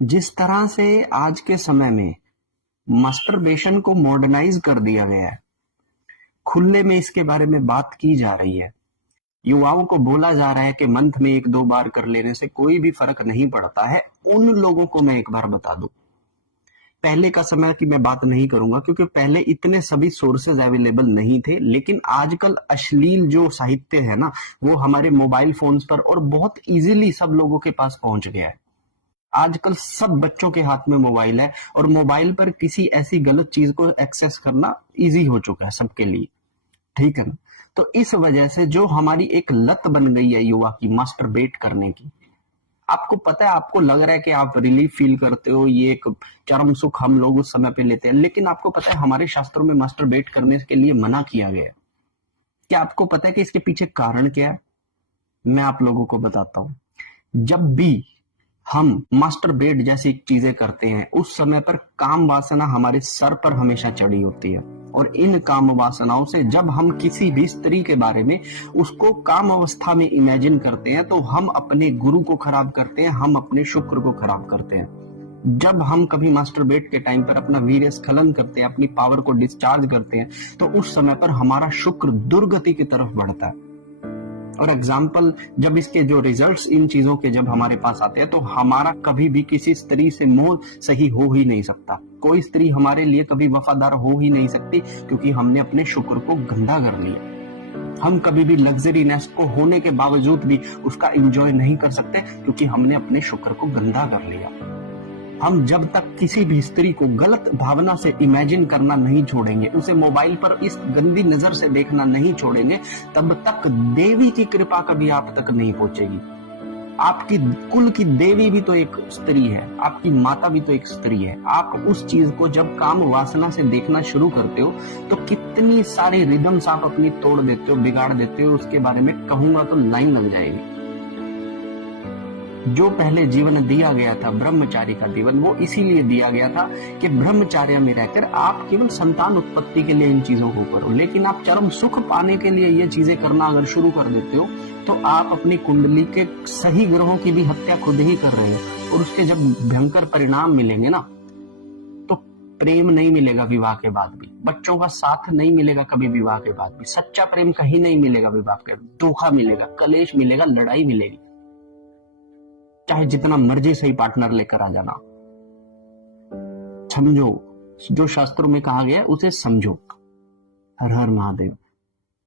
जिस तरह से आज के समय में मास्टरबेशन को मॉडर्नाइज कर दिया गया है, खुले में इसके बारे में बात की जा रही है, युवाओं को बोला जा रहा है कि मंथ में 1-2 बार कर लेने से कोई भी फर्क नहीं पड़ता है। उन लोगों को मैं एक बार बता दूं, पहले का समय की मैं बात नहीं करूंगा क्योंकि पहले इतने सभी सोर्सेज अवेलेबल नहीं थे, लेकिन आजकल अश्लील जो साहित्य है ना, वो हमारे मोबाइल फोन्स पर और बहुत इजीली सब लोगों के पास पहुंच गया है। आजकल सब बच्चों के हाथ में मोबाइल है और मोबाइल पर किसी ऐसी गलत चीज को एक्सेस करना इजी हो चुका है सबके लिए, ठीक है ना। तो इस वजह से जो हमारी एक लत बन गई है युवा की मास्टरबेट करने की, आपको पता है, आपको लग रहा है कि आप रिलीफ फील करते हो, ये एक चरम सुख हम लोग उस समय पे लेते हैं, लेकिन आपको पता है हमारे शास्त्रों में मास्टरबेट करने के लिए मना किया गया है। क्या आपको पता है कि इसके पीछे कारण क्या है? मैं आप लोगों को बताता हूं। जब भी हम मास्टरबेट जैसी चीजें करते हैं, उस समय पर काम वासना हमारे सर पर हमेशा चढ़ी होती है, और इन काम वासनाओं से जब हम किसी भी स्त्री के बारे में उसको काम अवस्था में इमेजिन करते हैं, तो हम अपने गुरु को खराब करते हैं, हम अपने शुक्र को खराब करते हैं। जब हम कभी मास्टरबेट के टाइम पर अपना वीर्य स्खलन करते हैं, अपनी पावर को डिस्चार्ज करते हैं, तो उस समय पर हमारा शुक्र दुर्गति की तरफ बढ़ता है। और एग्जाम्पल, जब इसके जो रिजल्ट्स इन चीजों के जब हमारे पास आते हैं, तो हमारा कभी भी किसी स्त्री से मोह सही हो ही नहीं सकता। कोई स्त्री हमारे लिए कभी वफादार हो ही नहीं सकती, क्योंकि हमने अपने शुक्र को गंदा कर लिया। हम कभी भी लग्जरी नेस्ट को होने के बावजूद भी उसका एंजॉय नहीं कर सकते, क्योंकि हमने अपने शुक्र को गंदा कर लिया। हम जब तक किसी भी स्त्री को गलत भावना से इमेजिन करना नहीं छोड़ेंगे, उसे मोबाइल पर इस गंदी नजर से देखना नहीं छोड़ेंगे, तब तक देवी की कृपा कभी आप तक नहीं पहुंचेगी। आपकी कुल की देवी भी तो एक स्त्री है, आपकी माता भी तो एक स्त्री है। आप उस चीज को जब काम वासना से देखना शुरू करते हो, तो कितनी सारी रिदम्स आप अपनी तोड़ देते हो, बिगाड़ देते हो। उसके बारे में कहूंगा तो लाइन लग जाएगी। जो पहले जीवन दिया गया था, ब्रह्मचारी का जीवन, वो इसीलिए दिया गया था कि ब्रह्मचार्य में रहकर आप केवल संतान उत्पत्ति के लिए इन चीजों को करो। लेकिन आप चरम सुख पाने के लिए ये चीजें करना अगर शुरू कर देते हो, तो आप अपनी कुंडली के सही ग्रहों की भी हत्या खुद ही कर रहे हो। और उसके जब भयंकर परिणाम मिलेंगे ना, तो प्रेम नहीं मिलेगा विवाह के बाद भी, बच्चों का साथ नहीं मिलेगा कभी विवाह के बाद भी, सच्चा प्रेम कहीं नहीं मिलेगा विवाह के बाद, धोखा मिलेगा, कलेश मिलेगा, लड़ाई मिलेगी, चाहे जितना मर्जी सही पार्टनर लेकर आ जाना। समझो, जो शास्त्रों में कहा गया है उसे समझो। हर हर महादेव।